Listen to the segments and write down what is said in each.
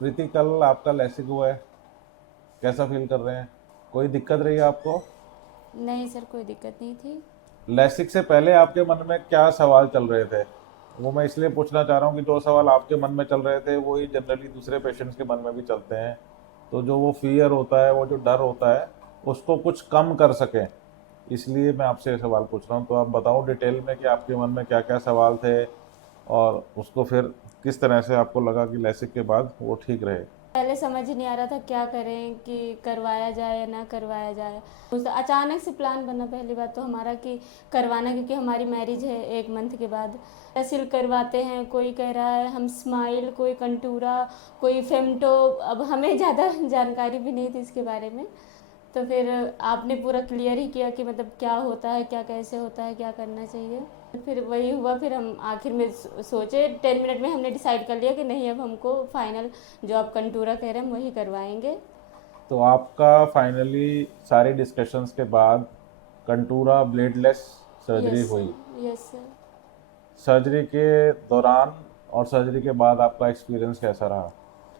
प्रीति, कल आपका लैसिक हुआ है, कैसा फील कर रहे हैं? कोई दिक्कत रही है आपको? नहीं सर, कोई दिक्कत नहीं थी। लैसिक से पहले आपके मन में क्या सवाल चल रहे थे? वो मैं इसलिए पूछना चाह रहा हूँ कि जो सवाल आपके मन में चल रहे थे वही जनरली दूसरे पेशेंट्स के मन में भी चलते हैं। तो जो वो फियर होता है, वो जो डर होता है, उसको कुछ कम कर सकें, इसलिए मैं आपसे ये सवाल पूछ रहा हूँ। तो आप बताओ डिटेल में कि आपके मन में क्या क्या सवाल थे, और उसको फिर किस तरह से आपको लगा कि लैसिक के बाद वो ठीक रहे। पहले समझ ही नहीं आ रहा था क्या करें, कि करवाया जाए या ना करवाया जाए। तो अचानक से प्लान बना पहली बात तो हमारा कि करवाना, क्योंकि हमारी मैरिज है 1 मंथ के बाद। सिल्क करवाते हैं, कोई कह रहा है हम स्माइल, कोई कंटूरा, कोई फेमटो। अब हमें ज़्यादा जानकारी भी नहीं थी इसके बारे में। तो फिर आपने पूरा क्लियर ही किया कि मतलब क्या होता है, क्या कैसे होता है, क्या करना चाहिए। फिर वही हुआ। फिर हम आखिर में सोचे 10 मिनट में हमने डिसाइड कर लिया कि नहीं, अब हमको फाइनल जो आप कंटूरा कह रहे हैं हम वही करवाएंगे। तो आपका फाइनली सारी डिस्कशंस के बाद कंटूरा ब्लेडलेस सर्जरी यस हुई। Sir, yes sir. सर्जरी के दौरान और सर्जरी के बाद आपका एक्सपीरियंस कैसा रहा?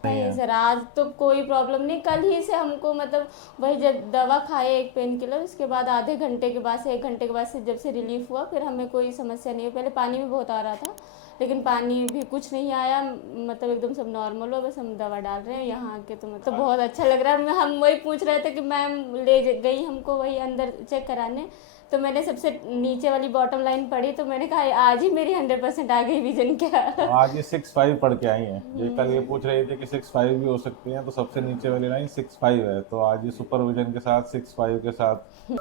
नहीं नहीं है। सर, आज तो कोई प्रॉब्लम नहीं। कल ही से हमको मतलब वही जब दवा खाए एक पेन किलर, उसके बाद आधे घंटे के बाद से 1 घंटे के बाद से जब से रिलीफ हुआ, फिर हमें कोई समस्या नहीं हुई। पहले पानी भी बहुत आ रहा था, लेकिन पानी भी कुछ नहीं आया। मतलब एकदम सब नॉर्मल हुआ। बस हम दवा डाल रहे हैं यहाँ आके, तो मतलब बहुत अच्छा लग रहा है। हम वही पूछ रहे थे कि मैम गई हमको वही अंदर चेक कराने। तो मैंने सबसे नीचे वाली बॉटम लाइन पढ़ी, तो मैंने कहा आज ही मेरी 100% आ गई विजन क्या। तो आज ये 6'5" पढ़ के आई हैं। ये कल ये पूछ रही थी कि 6'5" भी हो सकती हैं, तो सबसे नीचे वाली लाइन 6'5" है। तो आज ये सुपरविजन के साथ 6'5" के साथ